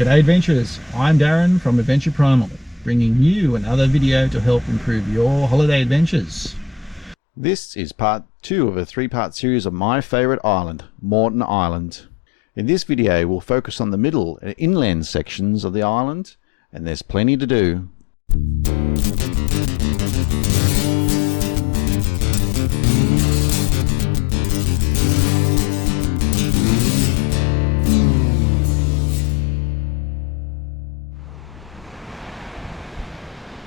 G'day adventurers, I'm Darren from Adventure Primal, bringing you another video to help improve your holiday adventures. This is part 2 of a 3-part series of my favourite island, Moreton Island. In this video we'll focus on the middle and inland sections of the island, and there's plenty to do.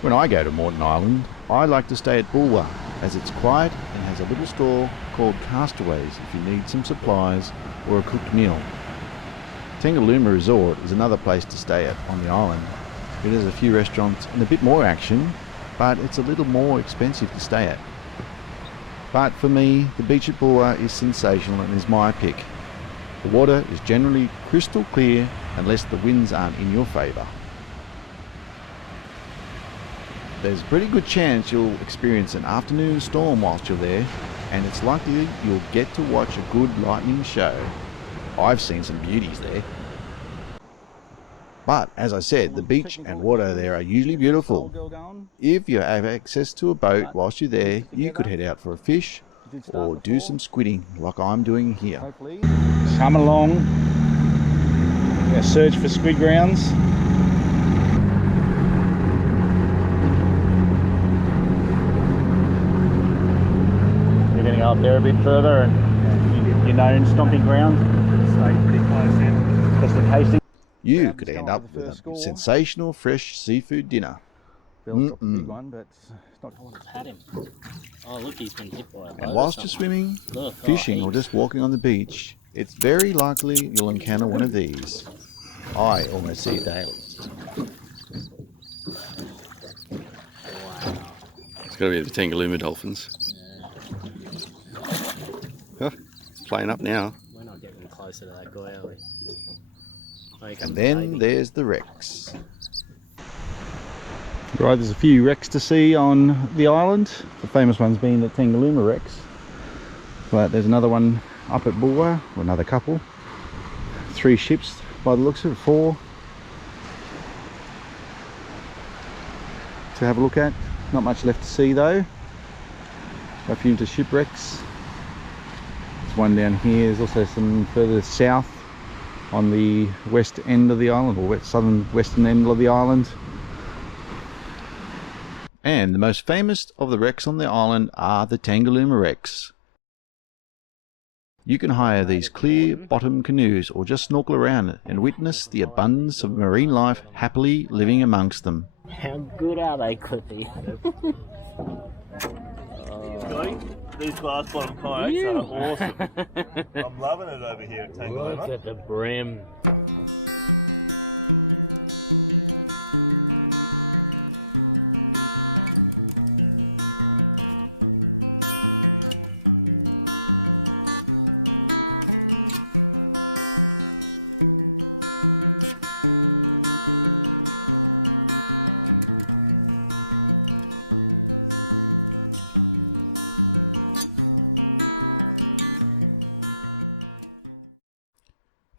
When I go to Moreton Island, I like to stay at WWII, as it's quiet and has a little store called Castaways if you need some supplies or a cooked meal. Tangalooma Resort is another place to stay at on the island. It has a few restaurants and a bit more action, but it's a little more expensive to stay at. But for me, the beach at WWII is sensational and is my pick. The water is generally crystal clear unless the winds aren't in your favour. There's a pretty good chance you'll experience an afternoon storm whilst you're there, and it's likely you'll get to watch a good lightning show. I've seen some beauties there. But as I said, the beach and water there are usually beautiful. If you have access to a boat whilst you're there, you could head out for a fish or do some squidding like I'm doing here. Come along, search for squid grounds. Up there a bit further and your known stomping ground. Stay pretty close in. Just in case. You could end up with a sensational fresh seafood dinner. Bill's got the big one, but it's not. Had him. Oh look, he's been hit by a boat. And whilst you're swimming, fishing or just walking on the beach, it's very likely you'll encounter one of these. I almost see it daily. Wow. It's got to be the Tangalooma dolphins. It's playing up now. We're not getting closer to that guy, are we? And then there's the wrecks. Right, there's a few wrecks to see on the island. The famous ones being the Tangalooma wrecks. But there's another one up at WWII, or another couple. 3 ships by the looks of it, 4 to have a look at. Not much left to see though. A few into shipwrecks. There's one down here. There's also some further south on the west end of the island, or southern western end of the island. And the most famous of the wrecks on the island are the Tangalooma wrecks. You can hire these clear bottom canoes or just snorkel around and witness the abundance of marine life happily living amongst them. How good are they, Clippy? These glass bottom kayaks are awesome. I'm loving it over here at Tangalooma. Look at the brim.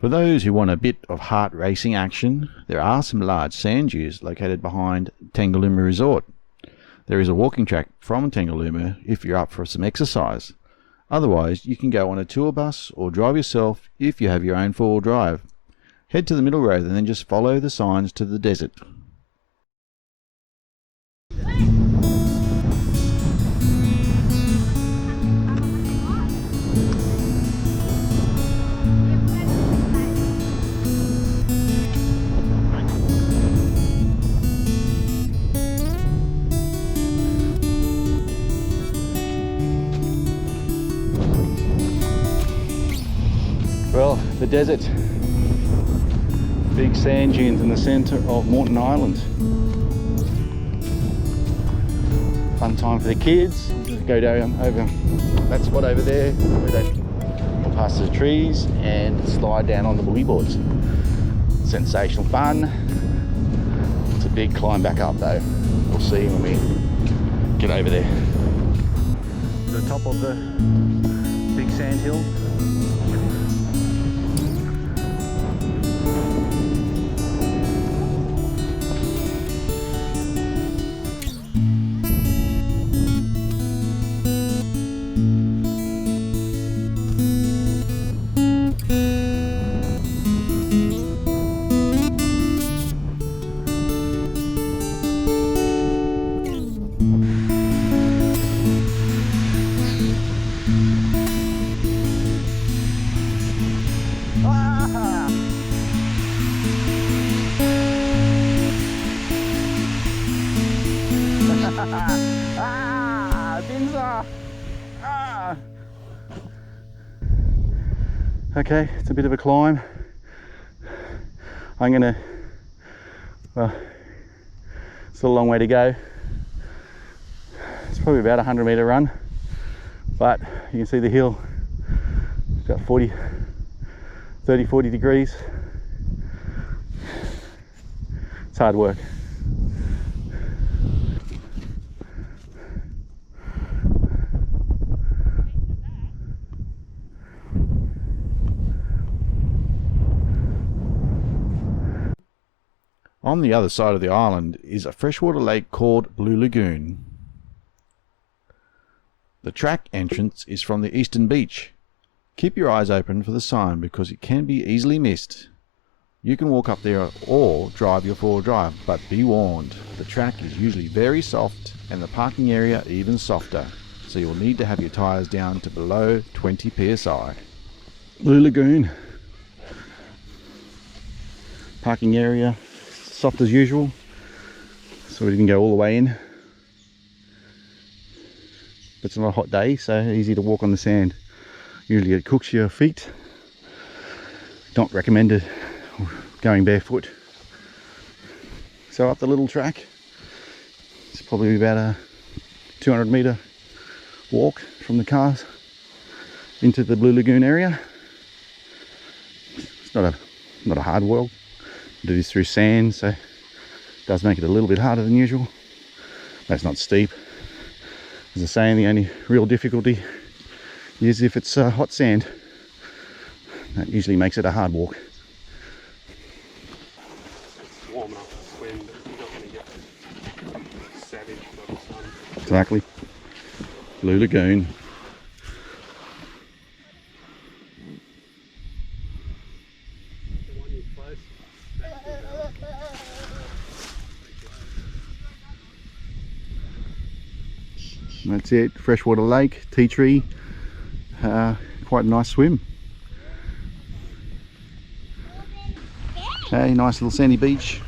For those who want a bit of heart racing action, there are some large sand dunes located behind Tangalooma Resort. There is a walking track from Tangalooma if you're up for some exercise. Otherwise, you can go on a tour bus or drive yourself if you have your own 4-wheel drive. Head to the middle road and then just follow the signs to the desert. Well, the desert. Big sand dunes in the centre of Moreton Island. Fun time for the kids. Go down over that spot over there, where they past the trees and slide down on the boogie boards. Sensational fun. It's a big climb back up though. We'll see when we get over there. The top of the big sand hill. Okay, it's a bit of a climb. I'm gonna, well, it's a long way to go. It's probably about a 100-meter run, but you can see the hill. It's about 40 degrees. It's hard work. On the other side of the island is a freshwater lake called Blue Lagoon. The track entrance is from the eastern beach. Keep your eyes open for the sign because it can be easily missed. You can walk up there or drive your four-wheel drive, but be warned, the track is usually very soft and the parking area even softer, so you'll need to have your tyres down to below 20 psi. Blue Lagoon. Parking area, soft as usual, so we didn't go all the way in. But it's not a hot day, so easy to walk on the sand. Usually it cooks your feet. Not recommended going barefoot. So up the little track, it's probably about a 200-meter walk from the cars into the Blue Lagoon area. It's not a hard walk. It is through sand, so it does make it a little bit harder than usual. But it's not steep. As I say, the only real difficulty is if it's hot sand. That usually makes it a hard walk. It's warm enough to swim, but you're not going to get savage by the sun. Exactly. Blue Lagoon. The one you're close. That's it, freshwater lake, tea tree, quite a nice swim. Okay, nice little sandy beach.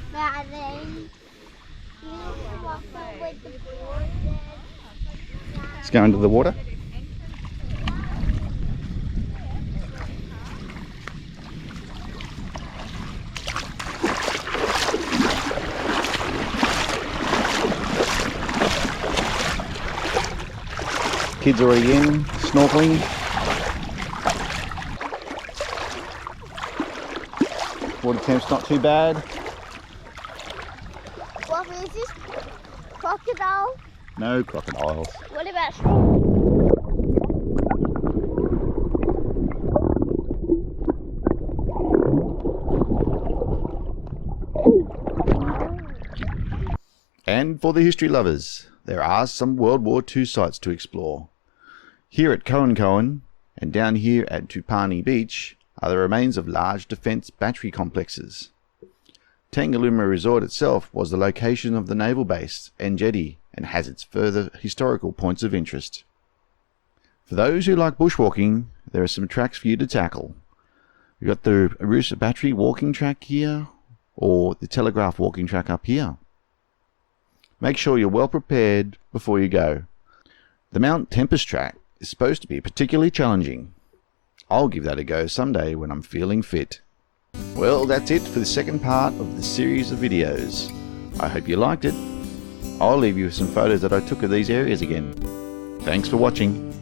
Let's go into the water. Kids already in, snorkeling. Water temp's not too bad. What is this? Crocodile? No crocodiles. What about shrimp? And for the history lovers, there are some World War II sites to explore. Here at Cohen and down here at Tupani Beach are the remains of large defence battery complexes. Tangalooma Resort itself was the location of the naval base and jetty and has its further historical points of interest. For those who like bushwalking, there are some tracks for you to tackle. We've got the Arusa Battery walking track here, or the Telegraph walking track up here. Make sure you're well prepared before you go. The Mount Tempest track is supposed to be particularly challenging. I'll give that a go someday when I'm feeling fit. Well, that's it for the second part of the series of videos. I hope you liked it. I'll leave you with some photos that I took of these areas again. Thanks for watching.